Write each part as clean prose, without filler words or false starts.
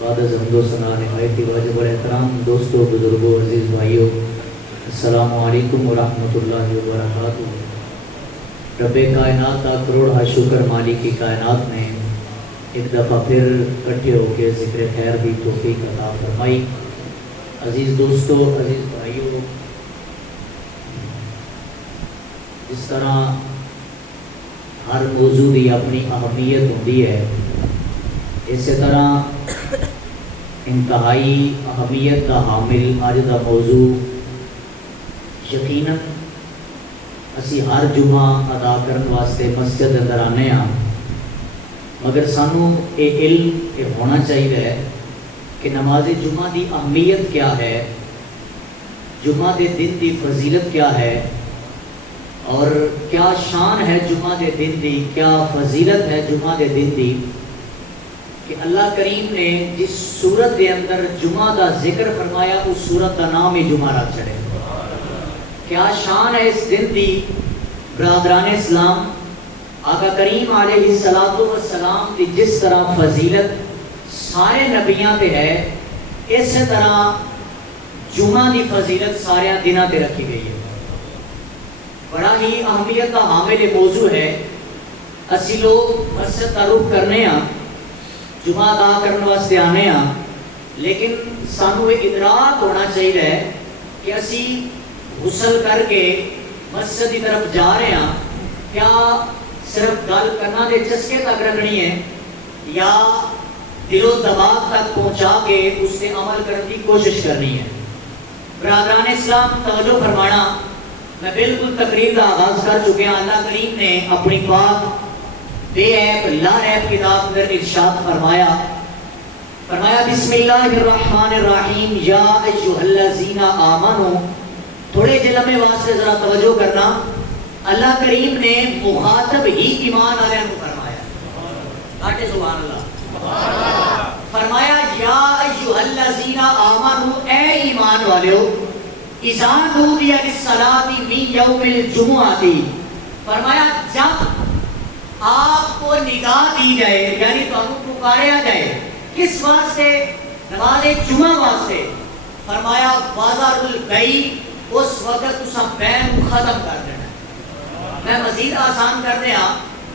بعد از حمد و ثنا نہایت واجب الاحترام دوستوں، بزرگوں، عزیز بھائیوں، السلام علیکم ورحمۃ اللہ وبرکاتہ۔ رب کائنات کا کروڑا شکر مالک کی کائنات نے ایک دفعہ پھر اکٹھے ہو کے ذکر خیر کی توفیق عطا فرمائی۔ عزیز دوستوں، عزیز بھائیوں، جس طرح ہر موضوع کی اپنی اہمیت ہوتی ہے، اسی طرح انتہائی اہمیت کا حامل اج کا موضوع یقیناً اسی ہر جمعہ ادا کرنے واسطے مسجد اندر آنے ہاں، مگر سانو یہ علم یہ ہونا چاہیے کہ نماز جمعہ دی اہمیت کیا ہے، جمعہ دے دن دی فضیلت کیا ہے، اور کیا شان ہے جمعہ دے دن دی، کیا فضیلت ہے جمعہ دے دن دی، کہ اللہ کریم نے جس سورت دے اندر جمعہ دا ذکر فرمایا اس سورت کا نام ہی جمعہ رکھ چھڑے۔ کیا شان ہے اس دن دی برادران اسلام، آقا کریم علیہ السلام دی جس طرح فضیلت سارے نبیاں تے ہے، اس طرح جمعہ دی فضیلت سارے دنوں تے رکھی گئی ہے۔ بڑا ہی اہمیت کا حامل موضوع ہے۔ اسی لوگ مسجد کا رخ کرنے ہاں، جمعہ ادا کرنے واسطے آنے ہاں، لیکن سانو ایک ادراک ہونا چاہیے کہ اسی غسل کر کے مسجد کی طرف جا رہے ہیں، کیا صرف گل کرنا دے چسکے تک رکھنی ہے یا دل و دماغ تک پہنچا کے اس سے عمل کرنے کی کوشش کرنی ہے؟ برادران اسلام توجہ فرمانا، میں بالکل تقریر کا آغاز کر چکے ہیں۔ اللہ کریم نے اپنی پاک بے عیب لا عیب کتاب اندر ارشاد فرمایا بسم اللہ الرحمن الرحیم یا ایھا الذین آمنو۔ تھوڑے جلمے واسطے ذرا توجہ کرنا، اللہ کریم نے مخاطب ہی ایمان والوں کو فرمایا، آٹے سبحان اللہ، فرمایا یا ایھا الذین آمنو، اے ایمان والو، اذا نودی للصلاۃ من یوم الجمعۃ، فرمایا جب آپ کو نگاہ دی جائے، یعنی تو پکاریا جائے، کس واسطے؟ نماز جمعہ واسطے۔ فرمایا بازار البیع، اس وقت اسا بیع ختم کر دینا۔ میں مزید آسان کر دیا،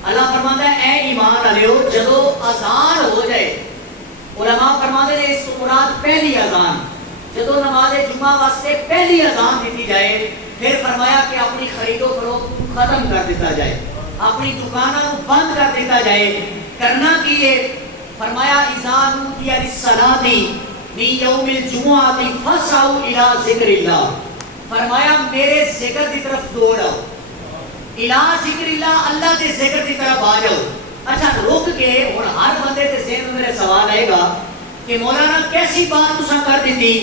اللہ فرماتا ہے اے ایمان والو، جدو اذان ہو جائے، علماء فرماتے ہیں اس کو مراد پہلی اذان، جدو نماز جمعہ واسطے پہلی اذان دیتی جائے، پھر فرمایا کہ اپنی خرید و فروخت ختم کر دیتا جائے، اپنی دکانوں کو بند کر دیتا جائے۔ کرنا کی ہے؟ فرمایا اذا نودی للصلاۃ من یوم الجمعۃ فاسعوا الی ذکر اللہ، فرمایا میرے ذکر کی طرف دوڑ آؤ، الی ذکر اللہ، اللہ کے ذکر کی طرف آ جاؤ۔ اچھا رک کے اور ہر بندے کے ذہن میں میرے سوال آئے گا کہ مولانا کیسی بات تساں کر دیتی،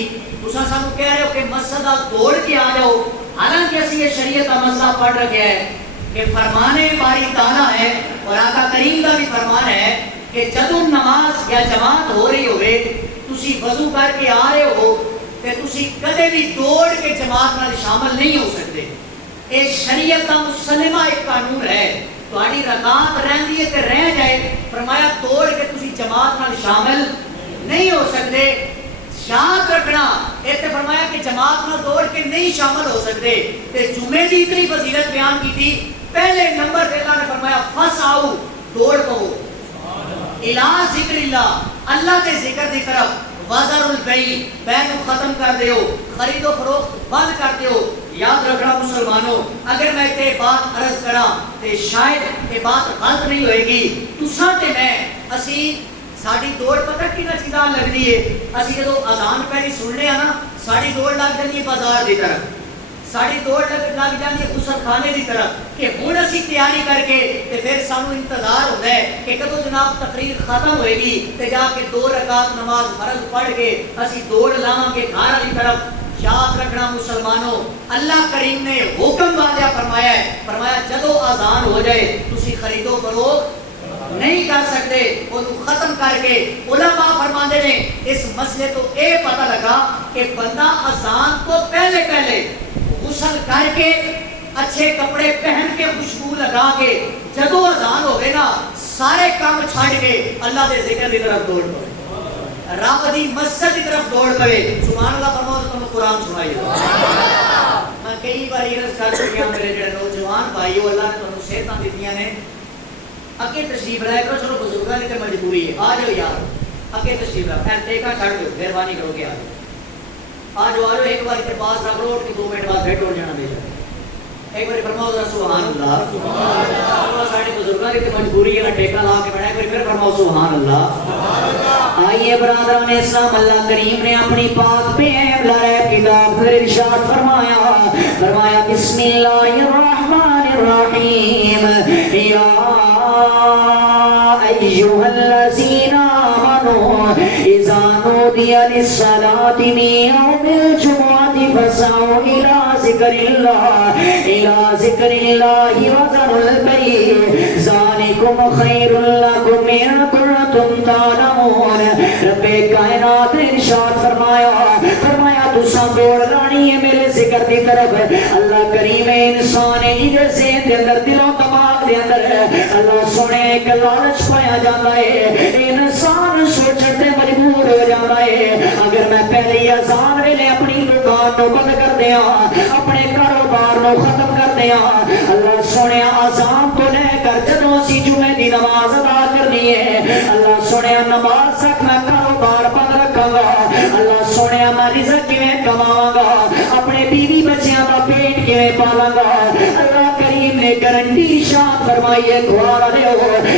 تساں سانو کہہ رہے ہو کہ مسجد دوڑ کے آ جاؤ، حالانکہ اسی یہ شریعت کا مسئلہ پڑھ رکھا ہے کہ فرمانے باری تعالیٰ ہے، اور آقا کریم کا بھی فرمان ہے کہ جب نماز یا جماعت ہو رہی ہوئے، تسی وضو کر کے آ رہے ہو، کہ تسی کدے بھی دوڑ کے جماعت میں شامل نہیں ہو سکتے۔ یہ شریعت کا مسلمہ ایک قانون ہے، تہاڈی رکعت رہندی ہے کہ رہ جائے، فرمایا دوڑ کے تسی جماعت میں شامل نہیں ہو سکتے۔ یاد رکھنا، ایک فرمایا کہ جماعت میں دوڑ کے نہیں شامل ہو سکتے، تے جمعے کی اتنی فضیلت بیان کی تھی، پہلے نمبر پہ اللہ نے فرمایا فسعوا، دوڑ پاؤ، الی ذکر اللہ، اللہ کے ذکر کی طرف، وذر البیع، بیع کو ختم کر دیو، خرید و فروخت بند کر دیو۔ یاد رکھنا مسلمانوں، اگر میں تے بات عرض کرا تے شاید یہ بات غلط نہیں ہوئے گی، تساں تے میں اسی ساڑی دوڑ پتہ کی نہ چیزاں لگ دی ہے، اسی جدو اذان پہلی سننے ہیں نا، ساڑی دوڑ لگ جاتی ہے بازار دی طرف، ساڑی دوڑ لگ جاتی ہے غسل خانے دی طرف، کہ ہن اسی تیاری کر کے تے پھر سانو انتظار ہوتا ہے کہ کدو جناب تقریر ختم ہوئے گی تے جا کے 2 رکعت نماز فرض پڑھ کے اسی دوڑ لاواں گے گھر والی طرف۔ یاد رکھنا مسلمانوں، اللہ کریم نے حکم واضح فرمایا ہے، فرمایا جدو اذان ہو جائے تسی خرید و فروخت نہیں کر سکتے، وہ ختم کر کے۔ علماء فرماتے ہیں اس مسئلے تو اے پتہ لگا کہ بندہ اذان کو پہلے غسل کر کے اچھے کپڑے پہن کے خوشبو لگا کے جدو اذان ہوگے نا، سارے کام چھاڑ کے اللہ دے ذکر کی طرف دوڑ پڑے۔ رب دی مسجد کی طرف دوڑ پے سبحان اللہ فرماؤ تو تمہیں قرآن سنائی دو. میں کئی بار عرض کر چکا میرے جڑے نوجوان بھائی اللہ نے تمہیں صحتاں دتیاں نے اگے تشریف لائے کرو. چلو بزرگاں کی تے مجبوری ہے آ جاؤ یار اگے تشریف لا پھر ٹیکا چھڑ دو مہربانی کرو کے آ جاؤ ایک بار تے پاس رکھ لو کہ 2 منٹ بعد پھر ٹوٹ جانا بے شک. ایک بار فرماؤ ذرا سبحان اللہ. اللہ ساڈے بزرگاں کی تے مجبوری ہے ٹیکا لا کے بیٹھا ایک پھر فرماؤ سبحان اللہ. آئیے برادران اسلام اللہ کریم نے اپنی پاک پہ لائے کتاب پھر ارشاد فرمایا بسم اللہ الرحمن الرحیم یا ایھا الذین آمنوا اذا نودی للصلاۃ من یوم الجمعۃ فاسعوا الی ذکر اللہ وذروا البیع ذالکم خیر لکم ان کنتم تعلمون. رب کائنات نے ارشاد فرمایا تساں دوڑ لانی ہے میرے ذکر دی طرف. اللہ کریم انسان دے ذہن دے اندر دل و دماغ دے اندر اللہ سونے ایک لالچ پایا جاتا ہے. انسان سوچن تے مجبور ہو جاتا ہے اگر میں پہلی اذان ویلے اپنی دکان نو بند کر دیاں اپنے کاروبار نو ختم کر دیاں اللہ سونے اذان تو لے کر جدوں اسی جمعے دی نماز ادا کرنی ہے اللہ سونے نماز تک میں کاروبار بند رکھاں گا. اللہ سونے میں رزق کیویں کماواں گا اپنے بیوی بچیاں دا پیٹ کیویں پالاں گا. اللہ کریم نے گارنٹی ارشاد فرمائی ہے گوارا لو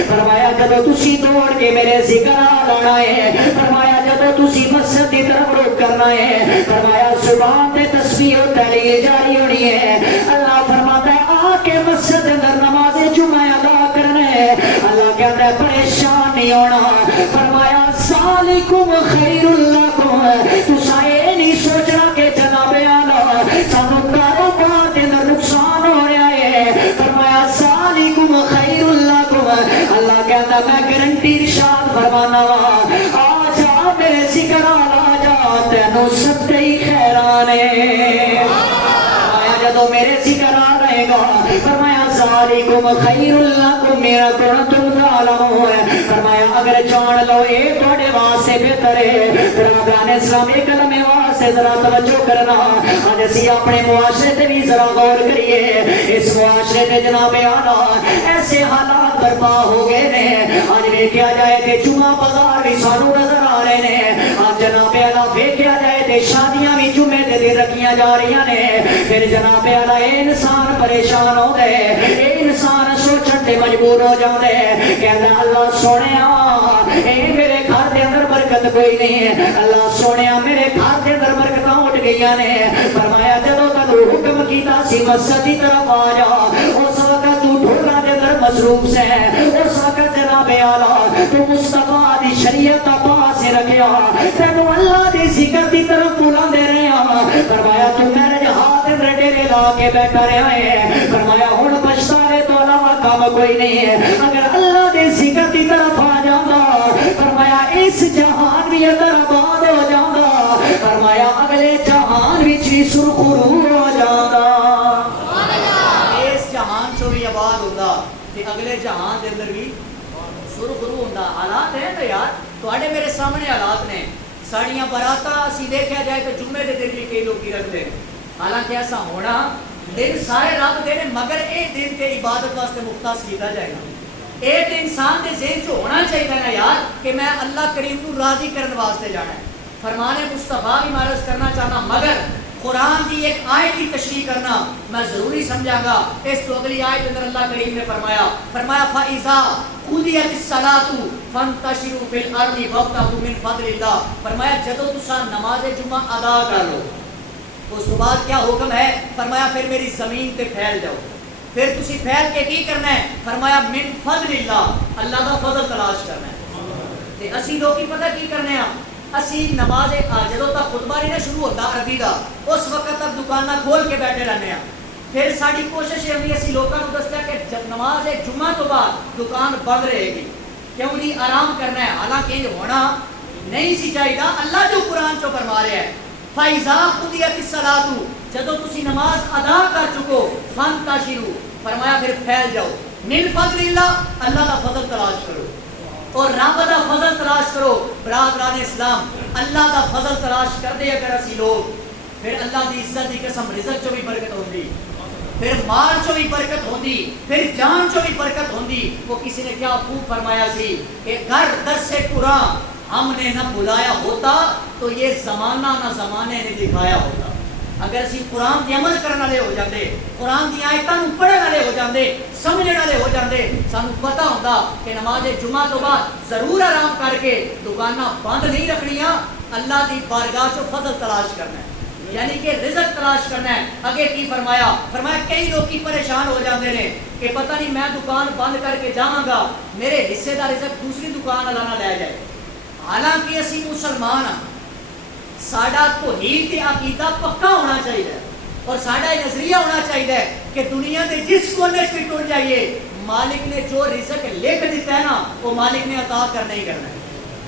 فرمایا جدوں تسی دوڑ کے میرے ذکر لانا ہے فرمایا جدوں تسی مسجد کی طرف رخ کرنا ہے فرمایا زبان تے تسبیح و تحلیل جاری ہونی ہے. اللہ فرماتا ہے آ کے مسجد اندر نماز جمعہ ادا کرنا ہے. اللہ کہتا ہے پریشان نہیں ہونا فرمایا ذالکم خیر لکم. تساں اے نہیں سوچنا کہ جناب اعلی سانو کاروبار دے اندر نقصان ہو رہا ہے فرمایا ذالکم خیر لکم. اللہ کہتا میں گارنٹی ارشاد فرمانا وا آ جا میرے ذکر آ جا تینوں سب ہی خیرانے. جدو میرے ذکر آ رہے گا فرمایا ذالکم خیر لکم میرا کنتم تعلمون. فرمایا اگر جان لو اے تواڈے واسطے بہتر ہے. برادران اسلام ایک کلمے واسطے ذرا توجہ کرنا. اج اسی اپنے معاشرے تے بھی ذرا غور کریے. اس معاشرے تے جناب اعلی ایسے حالات برپا ہو گئے نے اج ویکھیا جائے تے جمعہ بازار بھی سانو نظر آ رہے نے. اج جناب اعلی ویکھیا جائے تے شادیاں بھی جمعے دے دن رکھیاں جا رہی نے. پھر جناب اعلی انسان پریشان ہو گئے اے انسان سوچن تے مجبور ہو جاندے کہندا اللہ سونیا اے میرے گھر دے اندر برکت کوئی نہیں ہے. اللہ سونیا میرے گھر دے اندر برکتاں اٹھ گئیاں نے. فرمایا جدوں تینوں حکم کیتا سی مسجد دی طرف آ جا اس وقت تو ڈھولاں دے اندر مصروف سے اس وقت جناب اعلی تو مصطفیٰ دی شریعت دا پاس رکھیا تینوں اللہ دی ذکر دی طرف بلاندے رہے. فرمایا تو میرے ہاتھ اندر ڈیرے لا کے بیٹھا رہا ہے. فرمایا ہن پچھتاوے تو علاوہ کام کوئی نہیں ہے. اگر اللہ دے ذکر کی طرف آ جاتا فرمایا اس جہان بھی اگر آباد ہو جاتا فرمایا اگلے جہان وچ بھی سرخرو ہو جاتا. اس جہان چوں بھی آباد ہوندا تے اگلے جہان دے اندر بھی سرخرو ہوندا. حالات ہے تو یار تواڈے میرے سامنے حالات نے. ساڑیاں براتاں اسی دیکھا جائے تو جمعے دے دن بھی کئی لوگ رکھتے ہیں. حالانکہ ایسا ہونا دن سارے رب دے نے مگر ایک دن تے عبادت واسطے مختص کیتا جائے گا. ایک انسان دے ذہن چ ہونا چاہیے نا یار کہ میں اللہ کریم کو راضی کرنے واسطے جانا ہے. فرمان مصطفیٰ بھی معرض کرنا چاہنا مگر قرآن کی ایک آیت کی تشریح کرنا میں ضروری سمجھا گا. اس تو اگلی آیت اندر اللہ کریم نے فرمایا فَإِذَا قُضِيَتِ الصَّلَاةُ فَانْتَشِرُوا فِي الْأَرْضِ وَابْتَغُوا مِنْ فَضْلِ اللَّهِ. فرمایا جدوں تساں نماز جمعہ ادا کر لو اس کے بعد کیا حکم ہے فرمایا پھر میری زمین تے پھیل جاؤ. پھر تسی پھیل کے کی کرنا ہے فرمایا من فضل اللہ اللہ دا فضل تلاش کرنا ہے. تے اسی لوگ کی پتہ کی کرنے ہیں اسی نماز جدوں تک خطبہ نہیں شروع ہوتا عربی دا اس وقت تک دکاناں کھول کے بیٹھے رہنے ہیں. پھر ساری کوشش یہ ہوئی اسی لوگوں کو دسیا کہ جب نماز جمعہ تو بعد دکان بند رہے گی کیوں جی آرام کرنا ہے. حالانکہ یہ ہونا نہیں سی چاہیے. اللہ جو قرآن چو فرما رہا ہے فَإِذَا قُضِيَتِ الصَّلَاةُ جدوں تسی نماز ادا کر چکو فَانْتَشِرُوا فرمایا پھر پھیل جاؤ من فضل اللہ اللہ کا فضل تلاش کرو. اور رب دا فضل تلاش کرو. برادران اسلام اللہ دا فضل تلاش کر دے اگر اسی لوگ, پھر اللہ دی عزت دی قسم رزق چو بھی برکت ہوندی, پھر مال چو بھی برکت ہوندی, پھر جان چو بھی برکت ہوندی. وہ کسی نے کیا خوب فرمایا سی کہ گر درس قرآن ہم نے نہ بلایا ہوتا تو یہ زمانہ نہ زمانے نے دکھایا ہوتا. اگر اسی قرآن دی عمل کرنے والے ہو جاندے, قرآن دی آیتاں نوں پڑھن والے ہو جاندے, سمجھن والے ہو جاندے, سانوں پتہ ہوندا کہ نماز جمعہ تو بعد ضرور آرام کر کے دکاناں بند نہیں رکھنیاں, اللہ دی بارگاہ چوں فضل تلاش کرنا ہے, یعنی کہ رزق تلاش کرنا ہے. اگے کی فرمایا, فرمایا کئی لوگ کی پریشان ہو جاندے نے کہ پتہ نہیں میں دکان بند کر کے جاواں گا, میرے حصے دا رزق دوسری دکان والا نہ لے جائے. حالانکہ اسی مسلمان ہاں, ساڈا توحید تے عقیدہ پکا ہونا چاہیے اور ساڈا یہ نظریہ ہونا چاہیے کہ دنیا دے جس کونے سے ٹر جائیے, مالک نے جو رزق لکھ دیتا ہے نا وہ مالک نے عطا کرنا ہی کرنا ہے,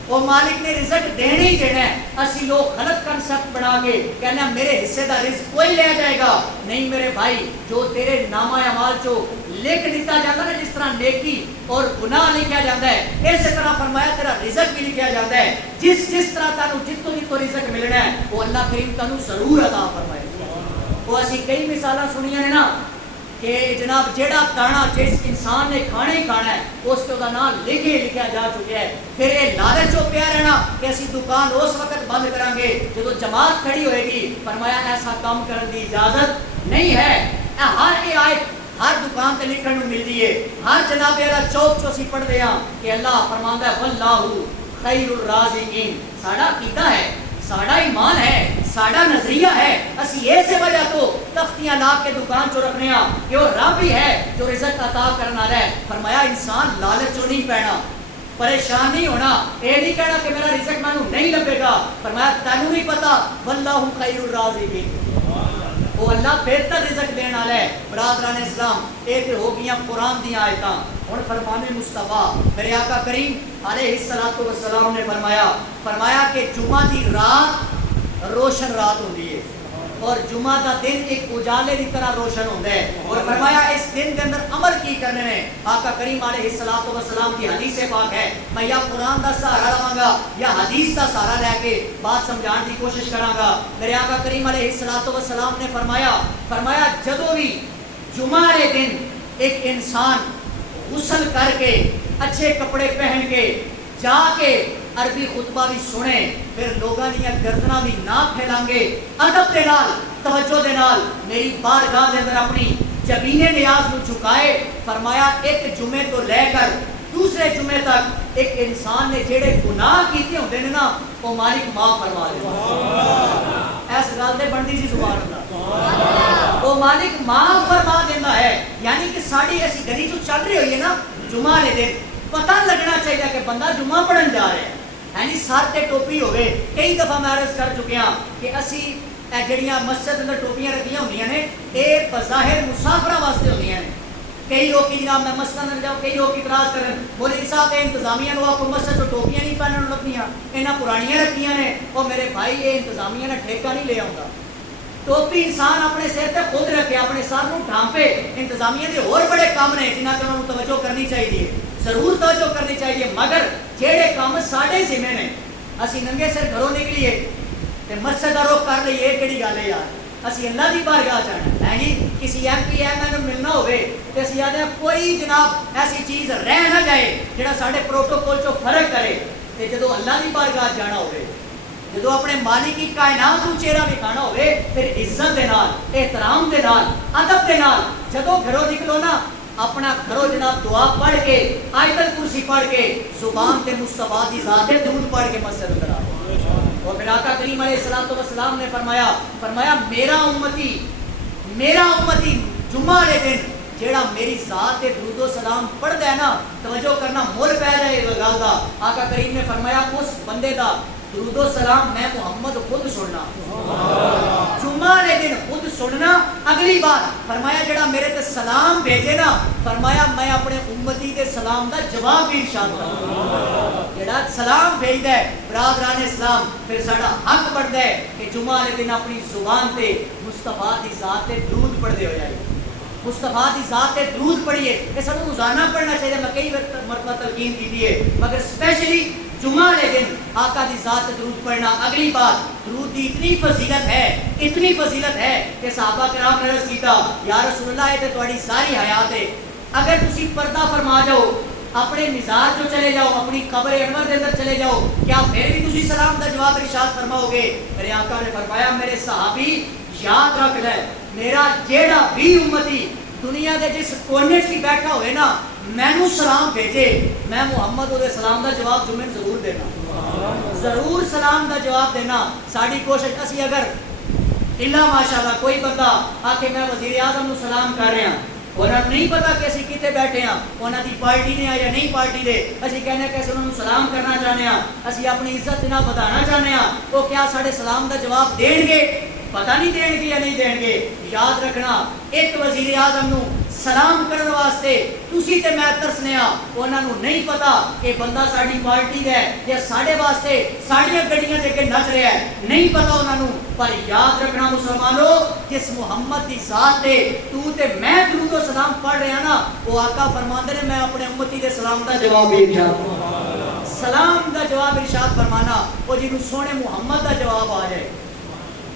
وہ مالک نے رزق دینا ہی دینا ہے. اسی لوگ غلط کنسپٹ بنا کے کہنا میرے حصے دا رزق کوئی لے جائے گا. نہیں میرے بھائی, جو تیرے نامہ اعمال چو لکھ دیتا جاتا ہے, جس طرح نیکی اور گناہ لکھا جاتا ہے, اسی طرح فرمایا تیرا رزق بھی لکھا جاتا ہے. جس طرح تانوں جتوں رزق ملنا ہے وہ اللہ کریم تانوں ضرور عطا فرمائے. وہ اسی کئی مثالاں سنیاں نے نا کہ جناب جیڑا دانا جس انسان نے کھانا ہی کھانا ہے اس کے دا نام لکھا جا چکا ہے. پھر یہ لالچ ہو پیا رہنا کہ اسی دکان اس وقت بند کریں گے جب جماعت کھڑی ہوئے گی. فرمایا ایسا کام کرنے کی اجازت نہیں ہے. ہر یہ آیت ہر دکان تے لکھن نوں ملدی ہے, ہر جناب والا چوک چو اسی پڑھدے ہاں کہ اللہ فرماندا ہے واللہ خیر الرازقین. ساڈا عقیدہ ہے, ساڈا ایمان ہے, ساڈا نظریہ ہے. اسی اسی وجہ تو تختیاں لا کے دکان چو رکھنے ہاں کہ وہ رب ہی ہے جو رزق عطا کرنا والا ہے. فرمایا انسان لالچ چوں نہیں پینا, پریشان نہیں ہونا, یہ نہیں کہنا کہ میرا رزق مینوں نہیں لبے گا. فرمایا تینوں نہیں پتا واللہ خیر الرازقین, وہ اللہ بہتر رزق دین والا ہے. برادران اسلام ایک ہو گیا قرآن دی آیتاں. ہن فرمان مصطفیٰ میرے آقا کریم علیہ الصلوۃ والسلام نے فرمایا کہ جمعہ دی رات روشن رات ہوندی ہے اور جمعہ دا دن ایک اجالے کی طرح روشن ہوتا ہے. اور فرمایا اس دن کے اندر عمل کی کرنے نے. آقا کریم علیہ الصلوۃ والسلام کی حدیث پاک ہے, میں یا قرآن دا سہارا لواں گا یا حدیث دا سہارا لے کے بات سمجھان کی کوشش کراں گا. میرے آقا کریم علیہ الصلوۃ والسلام نے فرمایا جدوں بھی جمعہ والے دن ایک انسان غسل کر کے اچھے کپڑے پہن کے جا کے عربی خطبہ بھی سنے, پھر لوگاں دیاں گردناں بھی نہ پھیلان گے, ادب دے نال توجہ دے نال میری بارگاہ دے اندر اپنی جبین نیاز نو جھکائے. فرمایا ایک جمعے تو لے کر دوسرے جمعے تک ایک انسان نے جڑے گناہ کیتے ہوندے نے نا وہ مالک معاف فرما دے. اس گل تے بندی سی سبحان اللہ, وہ مالک معاف فرما دیندا ہے. یعنی کہ ساڈی ایسی گلی جو چل رہی ہوئی ہے نا جمعہ والے دن, پتہ لگنا چاہیے کہ بندہ جمعہ پڑھن جا رہا ہے, یعنی سر تے ٹوپی ہوے. کئی دفعہ میں عرض کر چکے ہاں کہ اسی جڑیاں مسجد اندر ٹوپیاں رکھیاں ہوندیاں نے یہ بظاہر مسافراں واسطے ہوندیاں نے. کئی لوگ جناب میں مسجد اندر جاؤ, کئی لوگ اعتراض کرن بولے صاحب انتظامیہ نو آپ کو مسجد چ ٹوپیاں نہیں پہنن لگیاں, انہاں پرانیاں رکھیاں نے. اور میرے بھائی یہ انتظامیہ نے ٹھیکہ نہیں لے آوندا. ٹوپی انسان اپنے سر تے خود رکھے, اپنے سر نو ڈھانپے. انتظامیہ دے اور بڑے کام نے جنہاں تے انہاں نوں توجہ کرنی چاہیے, ضرور توجہ کرنی چاہیے. مگر جہے کام ساڈے ذمہ نے, اسی ننگے سر گھروں نکلیے تے مسجد دا رخ کر لئیے, کہڑی گل ہے یار. اسی اللہ دی بارگاہ جانا ہے جی, کسی ایم پی ایم نوں ملنا ہوے تے اسی آدھے کوئی جناب ایسی چیز رہ نہ جائے جڑا ساڈے پروٹوکول چوں فرق کرے. تے جدوں اللہ دی بارگاہ جانا ہوے, جدوں اپنے مالک کی کائنات نوں چہرہ دکھانا ہوے, پھر عزت دے نال, احترام دے نال, ادب دے نال جدوں گھروں نکلو نا اپنا گھروں جناب دعا پڑھ کے آیت الکرسی پڑھ کے زبان تے مصطفیٰ دی ذات درود پڑھ کے مسجد اندر آؤ. اور پھر آقا کریم علیہ الصلوۃ والسلام نے فرمایا میرا امتی جمعہ والے دن جیڑا میری ذات تے درود و سلام پڑھدا ہے نا, توجہ کرنا مول پہ جائے گل دا. آقا کریم نے فرمایا اس بندے دا درود و سلام میں محمد خود سننا, جمعہ والے دن خود سننا. اگلی بار فرمایا جڑا میرے تے سلام بھیجے نا, فرمایا میں اپنے امتی کے سلام دا جواب بھی ارشاد کروں. جڑا سلام بھیجدا ہے برادران اسلام, پھر ساڈا حق بندا ہے کہ جمعہ والے دن اپنی زبان تے مصطفیٰ دی ذات تے درود پڑھدے ہو جائے. مصطفیٰ دی ذات تے درود پڑھیے، یہ سب روزانہ پڑھنا چاہیے. میں کئی مرتبہ تلقین کی ہے، مگر اسپیشلی جمعہ والے دن آقا دی ذات تے درود پڑھنا. اگلی بات، درود دی اتنی فضیلت ہے، اتنی فضیلت ہے کہ صحابہ کرام نے عرض کیتا یا رسول اللہ یہ تے تہاڈی ساری حیات ہے، اگر تسی پردہ فرما جاؤ، اپنے مزار جو چلے جاؤ، اپنی قبر انور دے اندر چلے جاؤ، کیا پھر بھی تسی سلام دا جواب ارشاد فرماؤ گے؟ میرے آقا نے فرمایا میرے صحابی یاد رکھ لے، میرا جیڑا بھی امتی دنیا دے جس کونے سے بیٹھا ہوئے نا، مینوں سلام بھیجے، میں محمد علیہ السلام دا جواب جمعے ضرور دینا، ضرور سلام دا جواب دینا. ساری کوشش اسی اگر اللہ ماشاءاللہ کوئی بندہ آکے میں وزیر اعظم نو سلام کر رہا، انہوں نے نہیں پتا کہ اسی کتے بیٹھے ہیں، انہوں دی پارٹی نے یا نہیں پارٹی دے، اسی کہنے ہیں کہ اسی انہوں سلام کرنا چاہنے ہیں، اسی اپنی عزت نہ بتانا چاہنے ہیں، تو کیا ساڑھے سلام دا جواب دیں گے؟ پتہ نہیں دیں گے یا نہیں دیں گے. یاد رکھنا ایک وزیر اعظم نو سلام کرنے واسطے تسی تے میں ترسنے ہاں، انہوں نے نہیں پتا کہ بندہ ساڑھی پارٹی دے یا ساڑھے واسطے ساڑھیاں گڑیاں دے کے نچ رہا ہے، نہیں پتا انہوں نے. پر یاد رکھنا مسلمانوں، جس محمد دی ذات دے تو تے میں درود و سلام پڑھ رہا نا، وہ آقا فرماندے نے میں اپنے امتی دے سلام دا جواب ارشاد، سلام دا جواب ارشاد فرمانا، وہ جنہوں سونے محمد دا جواب آ جائے.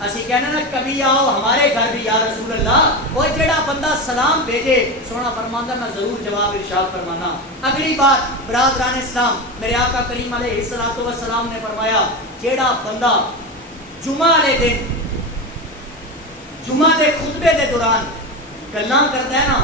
اسی کہنا نا کبھی آؤ ہمارے گھر بھی یا رسول اللہ، وہ جڑا بندہ سلام بھیجے سونا فرماندہ میں ضرور جواب ارشاد فرمانا. اگلی بات برادران اسلام، میرے آقا کریم علیہ السلام نے فرمایا جڑا بندہ جمعہ والے دن جمعہ دے خطبے دے دوران گلاں کرتا ہے نا،